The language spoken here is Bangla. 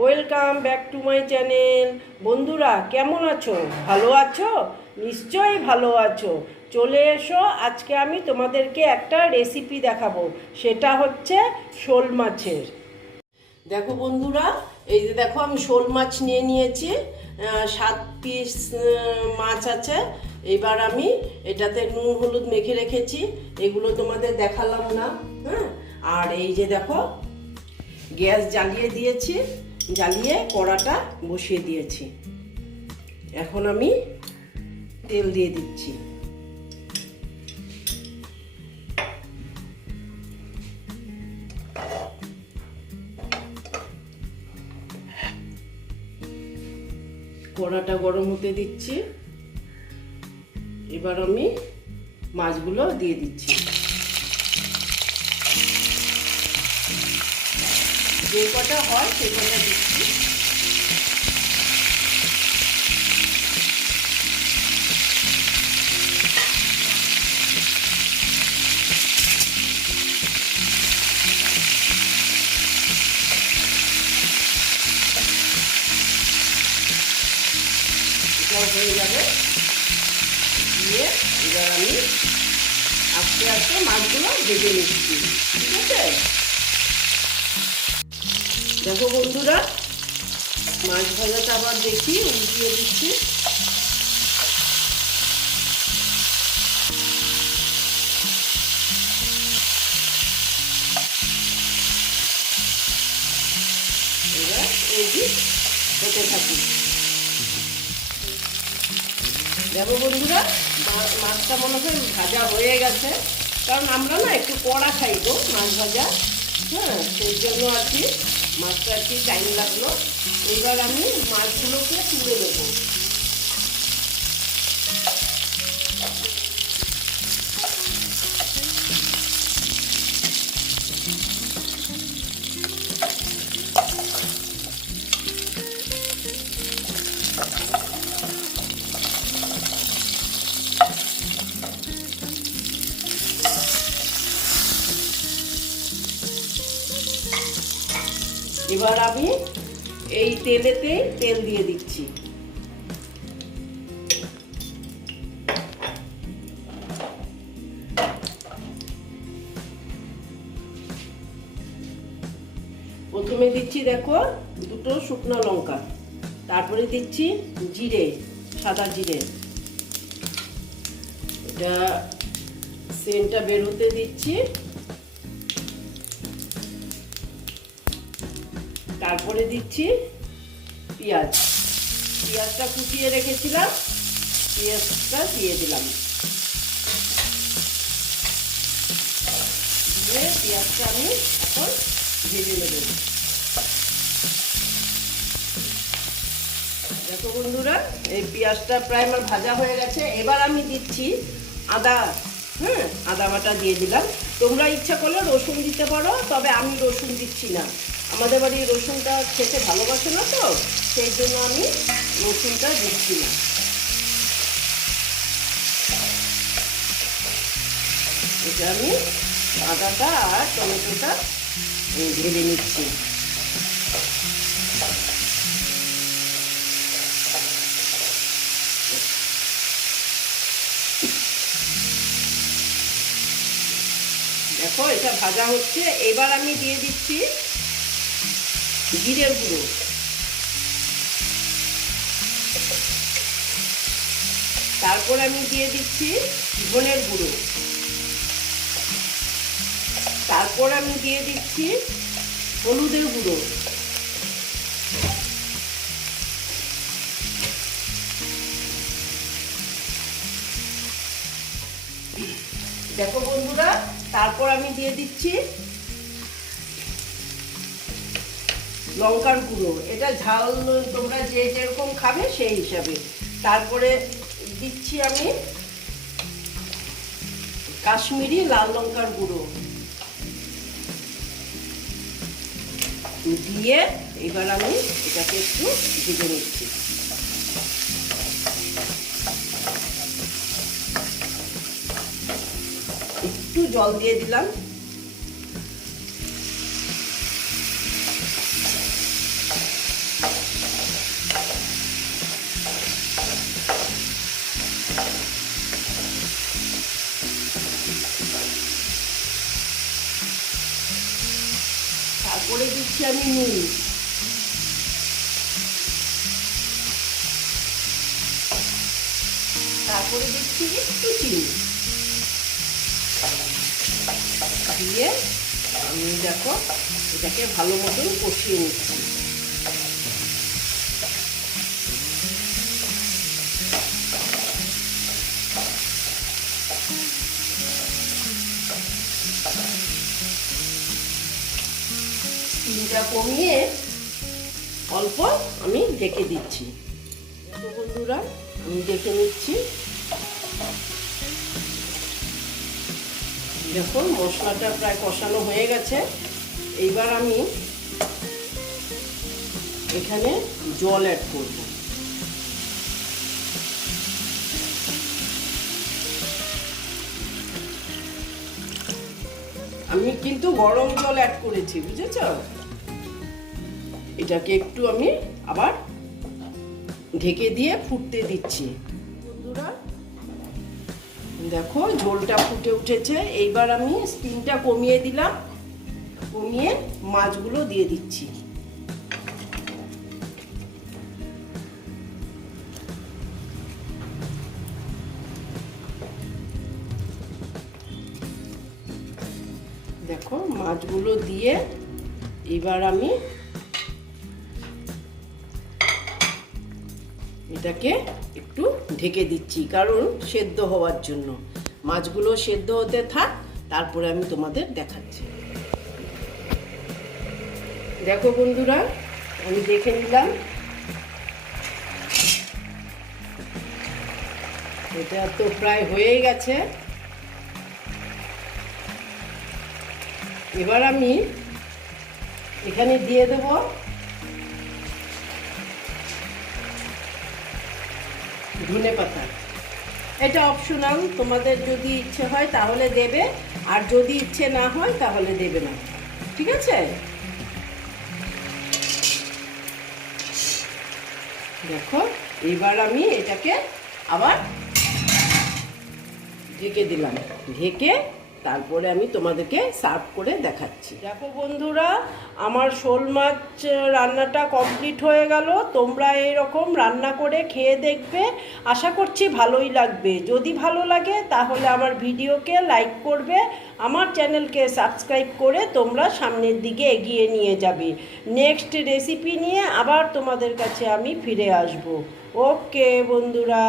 Welcome back to my channel বন্ধুরা, কেমন আছো? ভালো আছো? নিশ্চয়ই ভালো আছো। চলে এসো, আজকে আমি তোমাদেরকে একটা রেসিপি দেখাবো। সেটা হচ্ছে শোল মাছের। দেখো বন্ধুরা, এই যে দেখো আমি শোল মাছ নিয়ে নিয়েছি। সাত পিস মাছ আছে। এবার আমি এটাতে নুন, হলুদ মেখে রেখেছি। এগুলো তোমাদের দেখালাম না হ্যাঁ? আর এই যে দেখো, গ্যাস জ্বালিয়ে দিয়েছি। জ্বালিয়ে কড়াটা বসিয়ে দিয়েছি। এখন আমি তেল দিয়ে দিচ্ছি। কড়াটা গরম হতে দিচ্ছি। এবার আমি মাছগুলো দিয়ে দিচ্ছি। যে কটা হয় সে কটা দিচ্ছি। হয়ে যাবে। দিয়ে এবার আমি আস্তে আস্তে মাছগুলো ভেজে নিচ্ছি। ঠিক আছে? দেখো বন্ধুরা, মাছ ভাজাটা আবার দেখি, উল্টিয়ে দিচ্ছি। থাকি। দেখো বন্ধুরা মাছটা মনে হয় ভাজা হয়ে গেছে। কারণ আমরা না একটু কড়া খাই তো মাছ ভাজা। হ্যাঁ সেই জন্য আর কি মাছটা আর কি টাইম লাগল। এবার আমি মাছগুলোকে তুলে দেবো এবার আমি এই তেলেতে তেল দিয়ে দিচ্ছি। প্রথমে দিচ্ছি দেখো দুটো শুকনো লঙ্কা, তারপরে দিচ্ছি জিরে, সাদা জিরে। এটা সেন্টটা বের হতে দিচ্ছি। তারপরে দিচ্ছি পেঁয়াজ। পেঁয়াজটা কুচিয়ে রেখেছিলাম, পেঁয়াজটা দিয়ে দিলাম। দিয়ে পেঁয়াজটা আমি এখন ভেজে নেব। দেখো বন্ধুরা, এই পেঁয়াজটা প্রায় আমার ভাজা হয়ে গেছে। এবার আমি দিচ্ছি আদা। হ্যাঁ আদা বাটা দিয়ে দিলাম। তোমরা ইচ্ছা করলে রসুন দিতে পারো, তবে আমি রসুন দিচ্ছি না। আমাদের বাড়ি রসুনটা খেতে ভালোবাসে না তো, সেই জন্য আমি রসুনটা দিচ্ছি না। এটা আমি আদাটা আর টমেটোটা ভেজে নিচ্ছি। দেখো, এটা ভাজা হচ্ছে। এবার আমি দিয়ে দিচ্ছি জিরের গুঁড়ো। তারপর আমি দিয়ে দিচ্ছি ধনের গুঁড়ো। তারপর আমি দিয়ে দিচ্ছি হলুদের গুঁড়ো। দেখো বন্ধুরা, তারপর আমি দিয়ে দিচ্ছি লঙ্কার গুঁড়ো। এটা ঝাল তোমরা যে যেরকম খাবে সেই হিসাবে। তারপরে দিচ্ছি আমি কাশ্মীরি লাল লঙ্কার গুঁড়ো। দিয়ে এবার আমি এটাকে একটু ভেজে নিচ্ছি। একটু জল দিয়ে দিলাম। দিচ্ছি আমি নুন তারপরে দিচ্ছি একটু চিনি দিয়ে আমি দেখো এটাকে ভালো মতন কষিয়ে নিচ্ছি স্টিমটা কমিয়ে অল্প আমি ঢেকে দিচ্ছি। বন্ধুরা, আমি দেখে নিচ্ছি। দেখুন মশলাটা প্রায় কষানো হয়ে গেছে। এইবার আমি এখানে জল অ্যাড করব। আমি কিন্তু গরম জল অ্যাড করেছি, বুঝেছ? এটাকে একটু আমি আবার ঢেকে দিয়ে ফুটতে দিচ্ছি। দেখো ঝোলটা ফুটে উঠেছে। এইবার আমি স্টিমটা কমিয়ে দিলাম। কমিয়ে মাছগুলো দিয়ে দিচ্ছি। দেখো মাছগুলো দিয়ে এবার আমি এটাকে একটু ঢেকে দিচ্ছি, কারণ সেদ্ধ হওয়ার জন্য। মাছগুলো সেদ্ধ হতে থাক, তারপরে আমি তোমাদের দেখাচ্ছি। দেখো বন্ধুরা, আমি দেখে নিলাম। এটা তো প্রায় হয়েই গেছে। এবার আমি এখানে দিয়ে দেবো ধনে পাতা। এটা অপশনাল তোমাদের যদি ইচ্ছে হয় তাহলে দেবে, আর যদি ইচ্ছে না হয় তাহলে দেবে না। ঠিক আছে? দেখো, এবার আমি এটাকে আবার ঢেকে দিলাম। ঢেকে তারপরে আমি তোমাদেরকে সার্ভ করে দেখাচ্ছি। দেখো বন্ধুরা, আমার শোল মাছ রান্নাটা কমপ্লিট হয়ে গেল। তোমরা এরকম রান্না করে খেয়ে দেখবে। আশা করছি ভালোই লাগবে। যদি ভালো লাগে, তাহলে আমার ভিডিওকে লাইক করবে। আমার চ্যানেলকে সাবস্ক্রাইব করে তোমরা সামনের দিকে এগিয়ে নিয়ে যাবে। নেক্সট রেসিপি নিয়ে আবার তোমাদের কাছে আমি ফিরে আসব। ওকে বন্ধুরা।